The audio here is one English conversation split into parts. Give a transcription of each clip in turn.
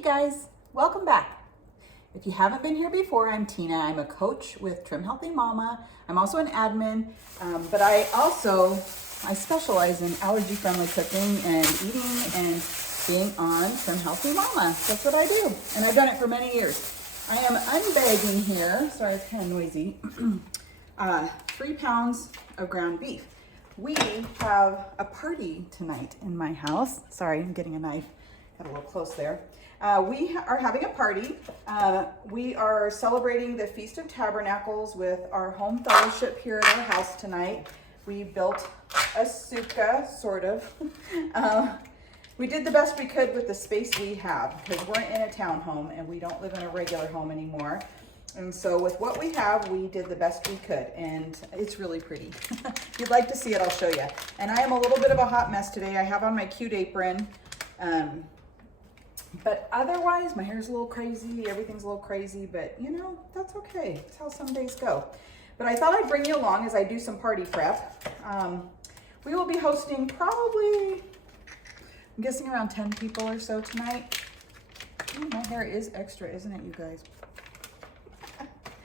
Hey guys, welcome back. If you haven't been here before, I'm Tina. I'm a coach with Trim Healthy Mama. I'm also an admin, but I specialize in allergy-friendly cooking and eating and being on Trim Healthy Mama. That's what I do, and I've done it for many years. I am unbagging here, sorry it's kind of noisy, 3 pounds of ground beef. We have a party tonight in my house. Sorry, I'm getting a knife. Got a little close there. We are having a party. We are celebrating the Feast of Tabernacles with our home fellowship here at our house tonight. We built a sukkah, sort of. We did the best we could with the space we have because we're in a townhome and we don't live in a regular home anymore. And so with what we have, we did the best we could, and it's really pretty. If you'd like to see it, I'll show you. And I am a little bit of a hot mess today. I have on my cute apron. But otherwise, my hair's a little crazy, everything's a little crazy, but you know, that's okay. That's how some days go. But I thought I'd bring you along as I do some party prep. We will be hosting probably, I'm guessing around 10 people or so tonight. Ooh, my hair is extra, isn't it, you guys?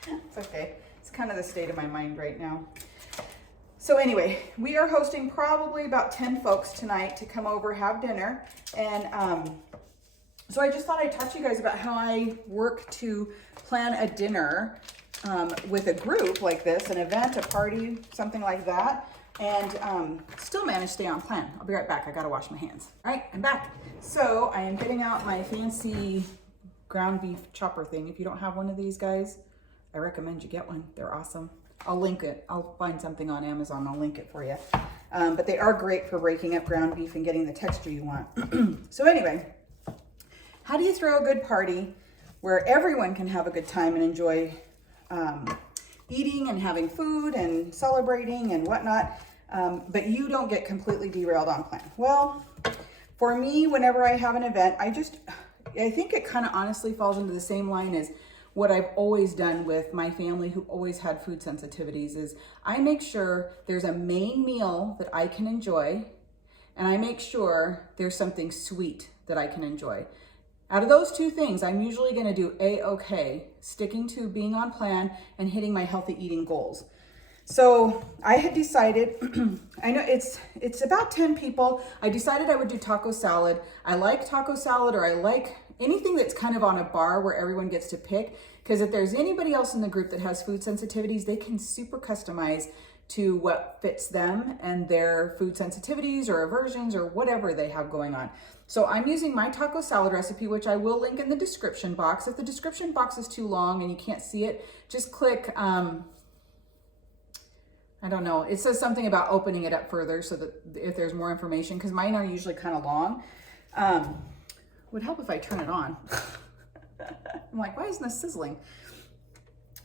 It's okay. It's kind of the state of my mind right now. So anyway, we are hosting probably about 10 folks tonight to come over, have dinner. And so I just thought I'd talk to you guys about how I work to plan a dinner with a group like this, an event, a party, something like that, and still manage to stay on plan. I'll be right back. I gotta wash my hands. All right, I'm back. So I am getting out my fancy ground beef chopper thing. If you don't have one of these guys, I recommend you get one. They're awesome. I'll link it. I'll find something on Amazon. I'll link it for you. But they are great for breaking up ground beef and getting the texture you want. So anyway, how do you throw a good party where everyone can have a good time and enjoy eating and having food and celebrating and whatnot, but you don't get completely derailed on plan? Well, for me, whenever I have an event, I think it kind of honestly falls into the same line as what I've always done with my family who always had food sensitivities is I make sure there's a main meal that I can enjoy, and I make sure there's something sweet that I can enjoy. Out of those two things, I'm usually going to do A-okay, sticking to being on plan and hitting my healthy eating goals. So I had decided, I know it's about 10 people. I decided I would do taco salad. I like taco salad, or I like anything that's kind of on a bar where everyone gets to pick, because if there's anybody else in the group that has food sensitivities, they can super customize to what fits them and their food sensitivities or aversions or whatever they have going on. So I'm using my taco salad recipe, which I will link in the description box. If the description box is too long and you can't see it, just click, I don't know, it says something about opening it up further so that if there's more information, because mine are usually kind of long. Would help if I turn it on. I'm like, why isn't this sizzling?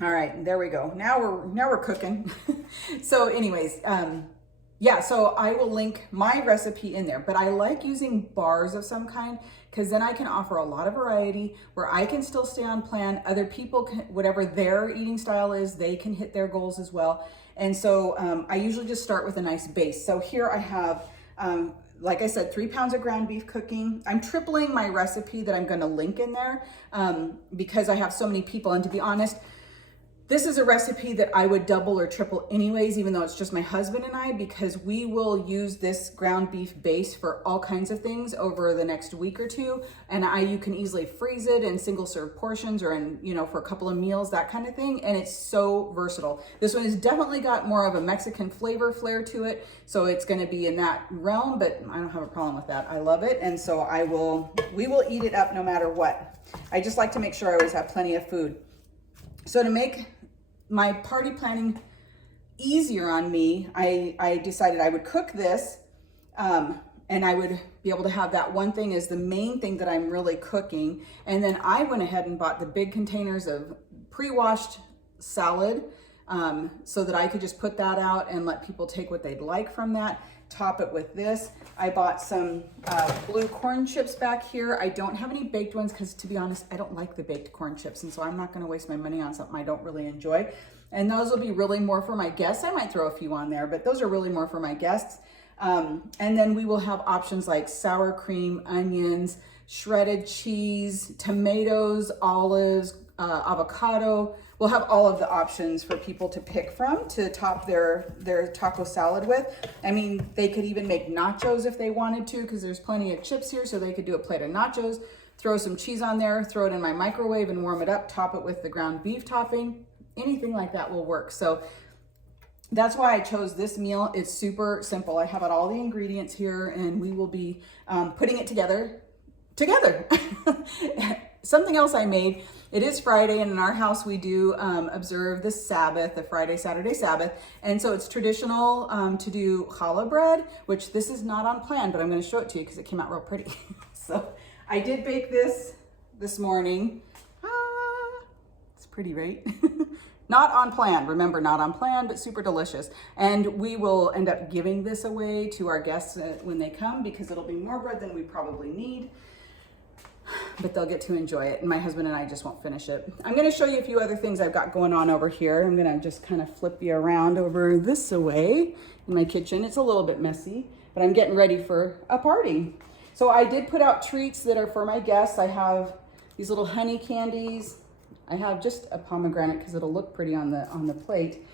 All right, there we go. Now we're cooking. So anyways, yeah, so I will link my recipe in there, but I like using bars of some kind because then I can offer a lot of variety where I can still stay on plan. Other people can, whatever their eating style is, they can hit their goals as well. And so I usually just start with a nice base. So here I have, like I said, 3 pounds of ground beef cooking. I'm tripling my recipe that I'm gonna link in there because I have so many people. And to be honest, this is a recipe that I would double or triple anyways, even though it's just my husband and I, because we will use this ground beef base for all kinds of things over the next week or two. And you can easily freeze it in single serve portions or in, you know, for a couple of meals, that kind of thing. And it's so versatile. This one has definitely got more of a Mexican flair to it. So it's gonna be in that realm, but I don't have a problem with that. I love it. And so we will eat it up no matter what. I just like to make sure I always have plenty of food. So to make my party planning easier on me, I decided I would cook this and I would be able to have that one thing as the main thing that I'm really cooking. And then I went ahead and bought the big containers of pre-washed salad so that I could just put that out and let people take what they'd like from that. Top it with this. I bought some blue corn chips back here. I don't have any baked ones because, to be honest, I don't like the baked corn chips, and so I'm not going to waste my money on something I don't really enjoy. And those will be really more for my guests. I might throw a few on there, but those are really more for my guests. And then we will have options like sour cream, onions, shredded cheese, tomatoes, olives, avocado. We'll have all of the options for people to pick from to top their taco salad with. I mean, they could even make nachos if they wanted to, because there's plenty of chips here, so they could do a plate of nachos, throw some cheese on there, throw it in my microwave and warm it up, top it with the ground beef topping. Anything like that will work. So that's why I chose this meal. It's super simple. I have all the ingredients here, and we will be putting it together. Something else I made, it is Friday, and in our house we do observe the Sabbath, the Friday, Saturday Sabbath. And so it's traditional to do challah bread, which this is not on plan, but I'm going to show it to you because it came out real pretty. So I did bake this morning. It's pretty, right? Not on plan. Remember, not on plan, but super delicious. And we will end up giving this away to our guests when they come, because it'll be more bread than we probably need. But they'll get to enjoy it, and my husband and I just won't finish it. I'm going to show you a few other things I've got going on over here. I'm going to just kind of flip you around over this way in my kitchen. It's a little bit messy, but I'm getting ready for a party. So I did put out treats that are for my guests. I have these little honey candies. I have just a pomegranate because it'll look pretty on the plate.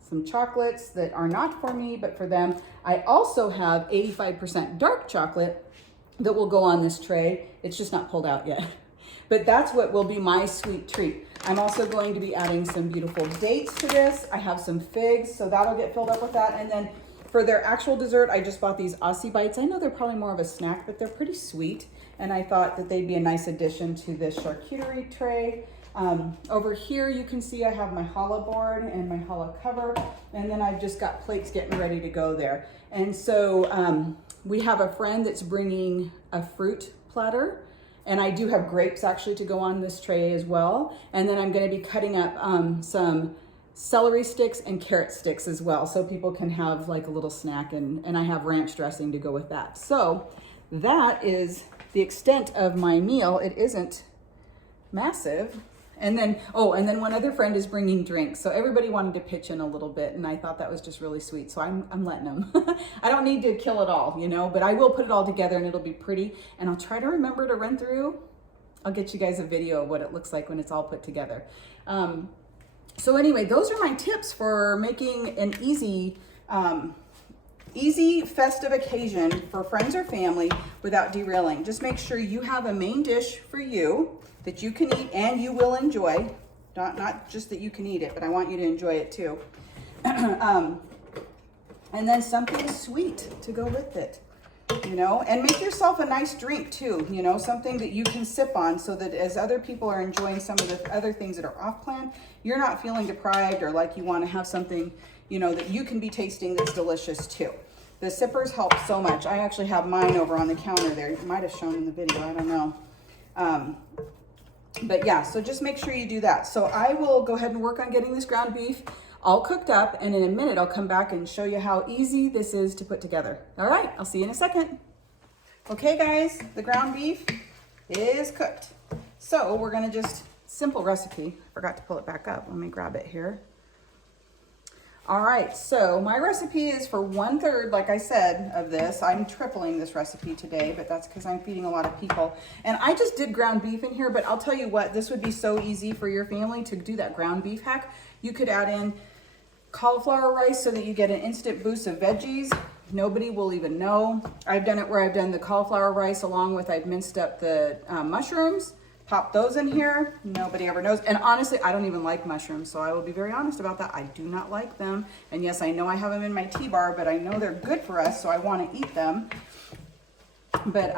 Some chocolates that are not for me, but for them. I also have 85% dark chocolate that will go on this tray. It's just not pulled out yet. But that's what will be my sweet treat. I'm also going to be adding some beautiful dates to this. I have some figs, so that'll get filled up with that. And then for their actual dessert, I just bought these Aussie Bites. I know they're probably more of a snack, but they're pretty sweet. And I thought that they'd be a nice addition to this charcuterie tray. Over here, you can see I have my challah board and my challah cover. And then I've just got plates getting ready to go there. And so we have a friend that's bringing a fruit platter, and I do have grapes actually to go on this tray as well. And then I'm going to be cutting up some celery sticks and carrot sticks as well, so people can have like a little snack, and I have ranch dressing to go with that. So that is the extent of my meal. It isn't massive. And then, and then one other friend is bringing drinks. So everybody wanted to pitch in a little bit, and I thought that was just really sweet. So I'm letting them. I don't need to kill it all, you know, but I will put it all together and it'll be pretty. And I'll try to remember to run through. I'll get you guys a video of what it looks like when it's all put together. So anyway, those are my tips for making an easy festive occasion for friends or family without derailing. Just make sure you have a main dish for you that you can eat and you will enjoy. Not just that you can eat it, but I want you to enjoy it too. And then something sweet to go with it, you know, and make yourself a nice drink too, you know, something that you can sip on, so that as other people are enjoying some of the other things that are off plan, you're not feeling deprived or like you want to have something, you know, that you can be tasting that's delicious too. The sippers help so much. I actually have mine over on the counter there. You might have shown in the video, I don't know. But yeah, so just make sure you do that. So I will go ahead and work on getting this ground beef all cooked up, and in a minute I'll come back and show you how easy this is to put together. All right, I'll see you in a second. Okay guys, the ground beef is cooked. So we're gonna just, simple recipe. Forgot to pull it back up. Let me grab it here. All right, so my recipe is for 1/3, like I said, of this. I'm tripling this recipe today, but that's because I'm feeding a lot of people. And I just did ground beef in here, but I'll tell you what, this would be so easy for your family to do that ground beef hack. You could add in cauliflower rice so that you get an instant boost of veggies. Nobody will even know. I've done it where I've done the cauliflower rice along with, I've minced up the mushrooms. Pop those in here. Nobody ever knows. And honestly, I don't even like mushrooms, so I will be very honest about that. I do not like them. And yes, I know I have them in my tea bar, but I know they're good for us, so I want to eat them. But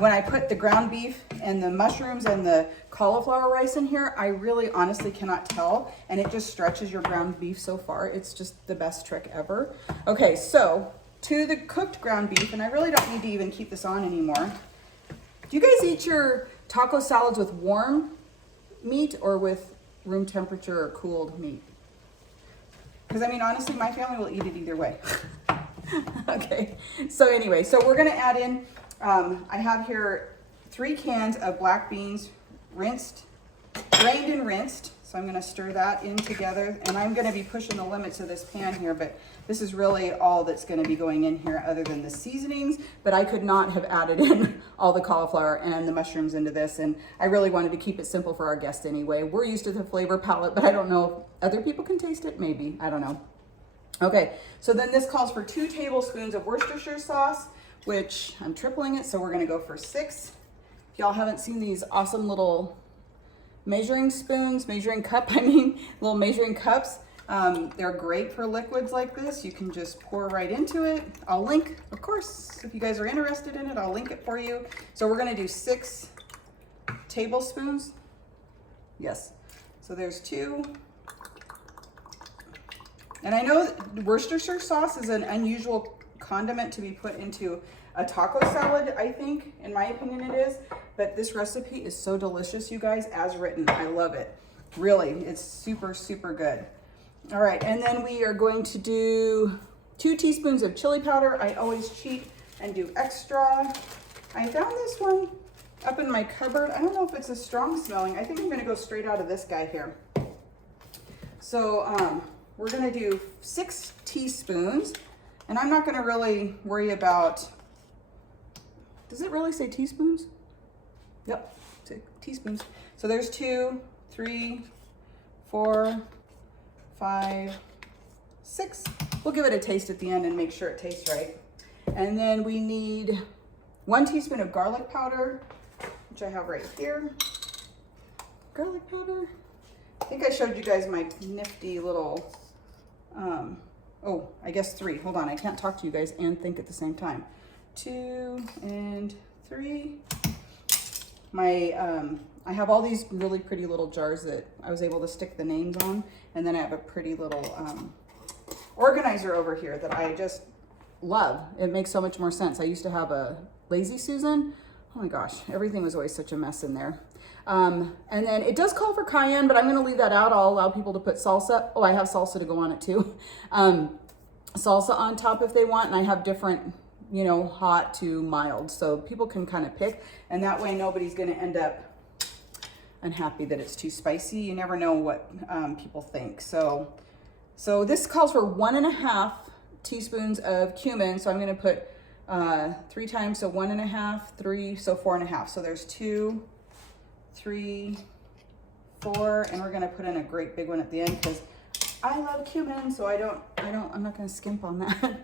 when I put the ground beef and the mushrooms and the cauliflower rice in here, I really honestly cannot tell. And it just stretches your ground beef so far. It's just the best trick ever. Okay, so to the cooked ground beef, and I really don't need to even keep this on anymore. Do you guys eat your taco salads with warm meat or with room temperature or cooled meat? Because I mean, honestly, my family will eat it either way. Okay, so anyway, so we're gonna add in, I have here 3 cans of black beans, drained and rinsed. So I'm gonna stir that in together, and I'm gonna be pushing the limits of this pan here, but this is really all that's gonna be going in here other than the seasonings, but I could not have added in all the cauliflower and the mushrooms into this, and I really wanted to keep it simple for our guests anyway. We're used to the flavor palette, but I don't know if other people can taste it, maybe, I don't know. Okay, so then this calls for 2 tablespoons of Worcestershire sauce, which I'm tripling it, so we're gonna go for 6. If y'all haven't seen these awesome little measuring spoons, little measuring cups. They're great for liquids like this. You can just pour right into it. I'll link, of course, if you guys are interested in it, I'll link it for you. So we're gonna do 6 tablespoons. Yes, so there's 2. And I know Worcestershire sauce is an unusual condiment to be put into a taco salad, I think, in my opinion it is, but this recipe is so delicious, you guys, as written. I love it. Really, it's super, super good. All right, and then we are going to do 2 teaspoons of chili powder. I always cheat and do extra. I found this one up in my cupboard. I don't know if it's a strong smelling. I think I'm gonna go straight out of this guy here. So we're gonna do 6 teaspoons, and I'm not gonna really worry about, does it really say teaspoons? Yep, teaspoons. So there's 2, 3, 4, 5, 6. We'll give it a taste at the end and make sure it tastes right. And then we need 1 teaspoon of garlic powder, which I have right here. Garlic powder. I think I showed you guys my nifty little, oh, I guess 3. Hold on, I can't talk to you guys and think at the same time. 2 and 3. I have all these really pretty little jars that I was able to stick the names on, and then I have a pretty little organizer over here that I just love. It makes so much more sense. I used to have a Lazy Susan. Oh my gosh, everything was always such a mess in there. And then it does call for cayenne, but I'm gonna leave that out. I'll allow people to put salsa. Oh, I have salsa to go on it too. Salsa on top if they want, and I have different, you know, hot to mild, so people can kind of pick, and that way nobody's gonna end up unhappy that it's too spicy. You never know what people think. So this calls for 1.5 teaspoons of cumin, so I'm gonna put 3 times, so 1.5, 3, so 4.5. So there's 2, 3, 4, and we're gonna put in a great big one at the end because I love cumin, so I'm not gonna skimp on that.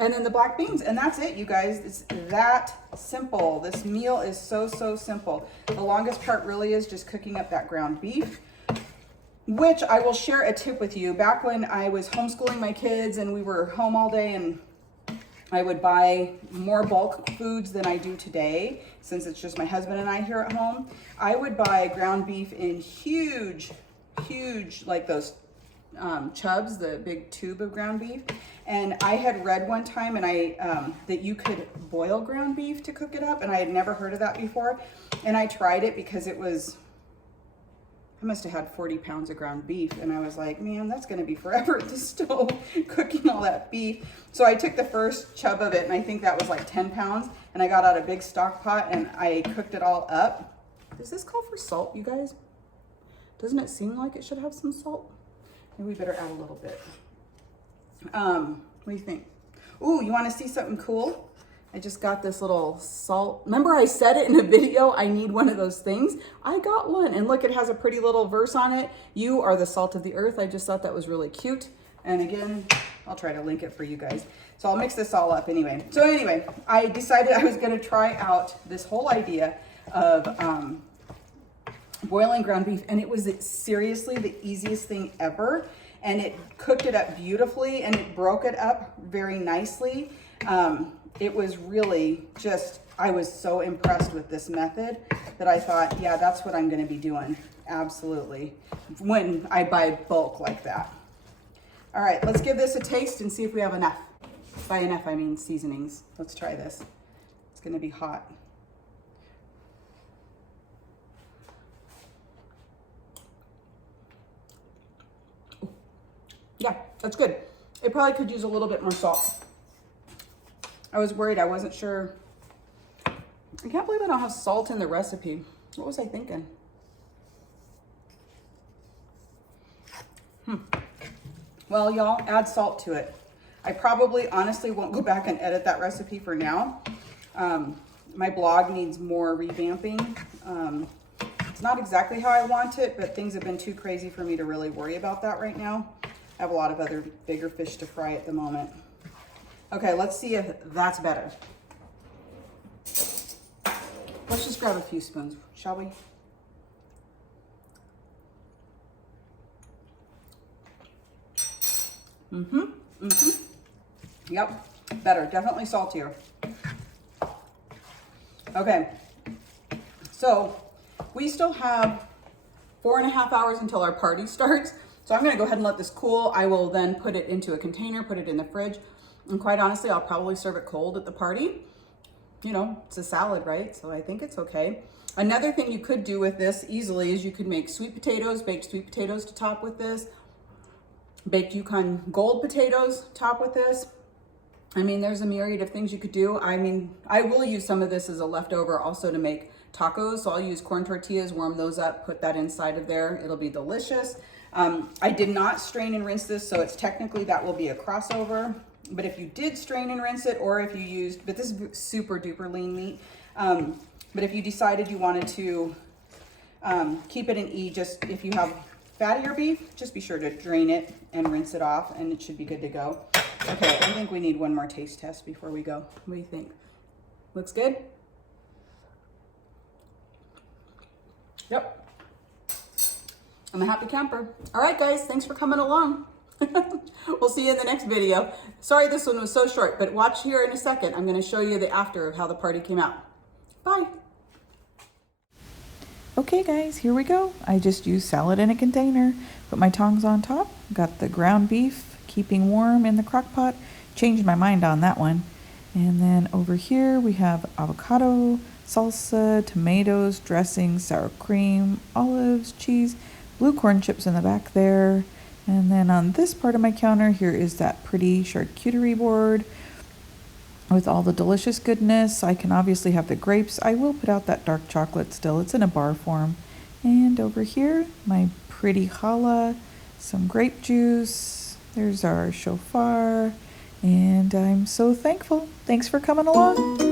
And then the black beans, and that's it, you guys. It's that simple. This meal is so, so simple. The longest part really is just cooking up that ground beef, which I will share a tip with you. Back when I was homeschooling my kids and we were home all day, and I would buy more bulk foods than I do today, since it's just my husband and I here at home. I would buy ground beef in huge, like those chubs, the big tube of ground beef. And I had read one time that you could boil ground beef to cook it up, and I had never heard of that before. And I tried it because it was, I must have had 40 pounds of ground beef, and I was like, man, that's gonna be forever at the stove cooking all that beef. So I took the first chub of it, and I think that was like 10 pounds, and I got out a big stock pot and I cooked it all up. Does this call for salt, you guys? Doesn't it seem like it should have some salt? Maybe we better add a little bit. What do you think? Ooh, you wanna see something cool? I just got this little salt. Remember I said it in a video, I need one of those things? I got one, and look, it has a pretty little verse on it. You are the salt of the earth. I just thought that was really cute. And again, I'll try to link it for you guys. So I'll mix this all up anyway. So anyway, I decided I was gonna try out this whole idea of boiling ground beef, and it was seriously the easiest thing ever. And it cooked it up beautifully, and it broke it up very nicely. It was really just, I was so impressed with this method that I thought, yeah, that's what I'm gonna be doing, absolutely, when I buy bulk like that. All right, let's give this a taste and see if we have enough. By enough, I mean seasonings. Let's try this. It's gonna be hot. Yeah, that's good. It probably could use a little bit more salt. I was worried, I wasn't sure. I can't believe I don't have salt in the recipe. What was I thinking? Well, y'all, add salt to it. I probably honestly won't go back and edit that recipe for now. My blog needs more revamping. It's not exactly how I want it, but things have been too crazy for me to really worry about that right now. I have a lot of other bigger fish to fry at the moment. Okay, let's see if that's better. Let's just grab a few spoons, shall we? Yep, better, definitely saltier. Okay, so we still have 4.5 hours until our party starts. So I'm gonna go ahead and let this cool. I will then put it into a container, put it in the fridge. And quite honestly, I'll probably serve it cold at the party. You know, it's a salad, right? So I think it's okay. Another thing you could do with this easily is you could make sweet potatoes, baked sweet potatoes to top with this. Baked Yukon Gold potatoes top with this. I mean, there's a myriad of things you could do. I mean, I will use some of this as a leftover also to make tacos. So I'll use corn tortillas, warm those up, put that inside of there. It'll be delicious. I did not strain and rinse this, so it's technically that will be a crossover. But if you did strain and rinse it, or if you used, but this is super duper lean meat. But if you decided you wanted to keep it in E, just if you have fattier beef, just be sure to drain it and rinse it off, and it should be good to go. Okay, I think we need one more taste test before we go. What do you think? Looks good? Yep. I'm a happy camper. All right, guys, thanks for coming along. We'll see you in the next video. Sorry this one was so short, but watch here in a second. I'm going to show you the after of how the party came out. Bye. Okay guys, here we go. I just used salad in a container. Put my tongs on top. Got the ground beef, keeping warm in the crock pot. Changed my mind on that one. And then over here we have avocado, salsa, tomatoes, dressing, sour cream, olives, cheese, blue corn chips in the back there. And then on this part of my counter, here is that pretty charcuterie board with all the delicious goodness. I can obviously have the grapes. I will put out that dark chocolate still. It's in a bar form. And over here, my pretty challah, some grape juice. There's our shofar. And I'm so thankful. Thanks for coming along.